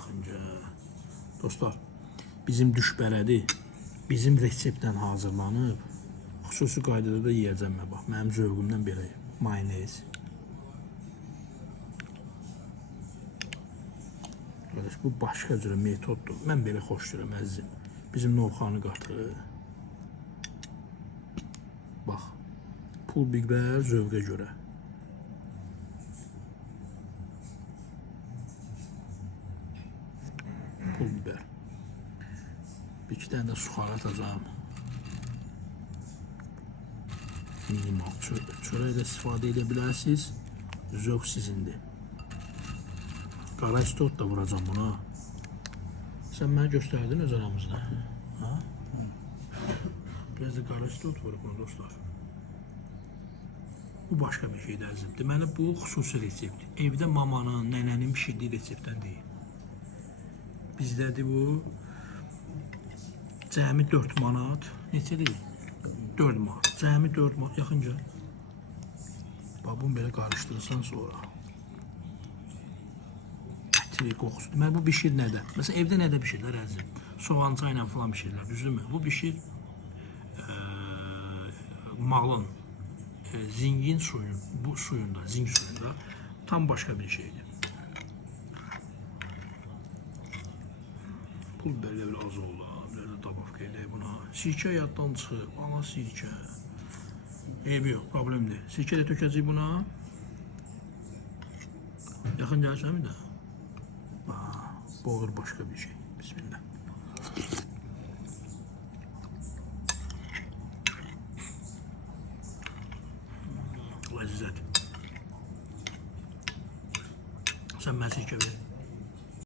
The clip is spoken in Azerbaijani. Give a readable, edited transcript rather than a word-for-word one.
yaxınca. Dostlar, bizim düşbərədi bizim reseptlə hazırlanıb. Xüsusi qaydada da yiyəcəm mən. Bax, mənim zövqümdən belə mayonez. Qardaş, bu başqa cürə metoddur. Mən belə xoş görürəm əzizim. Bizim novxanı qatı. Bax, pul biber zövqə görə. Pul biber. Bir iki tane de suxar atacağım. Minimal çörək də istifadə edə bilərsiniz. Zövq sizindir. Qara istot da vuracağım buna. Sen mənə göstərdin öz aramızda. Ha? Biraz da qara istot vurub bunu dostlar. Bu başka bir şeydir əzizim. Deməli bu xüsusi resept. Evdə mamanın, nənənin pişirdiyi reseptdən deyil. Bizdədir bu. Cəmi 4 manat. Neçədir? 4 manat. Cəmi 4 manat. Yaxınca. Bax, bunu belə qarışdırırsan sonra. Ətri, qoxusu. Deməli, bu bişir nədə? Məsələn, evdə nədə bişirlər əzizim? Soğan çayla falan bişirlər, düzdürmü? Bu bişir malın, zingin suyun, bu suyunda, zing suyunda tam başka bir şeydir. Pul biberlə bir az oldu. Biraz da dabavka edək buna. Sirkə yaddan çıxır. Ana sirkə. Eybi yox, problem deyil. Sirkə də tökəcək buna. Yaxın gələcək mi də? Bu olur başka bir şey. Bismillah. Lezzet. Sen mən sirkə ver.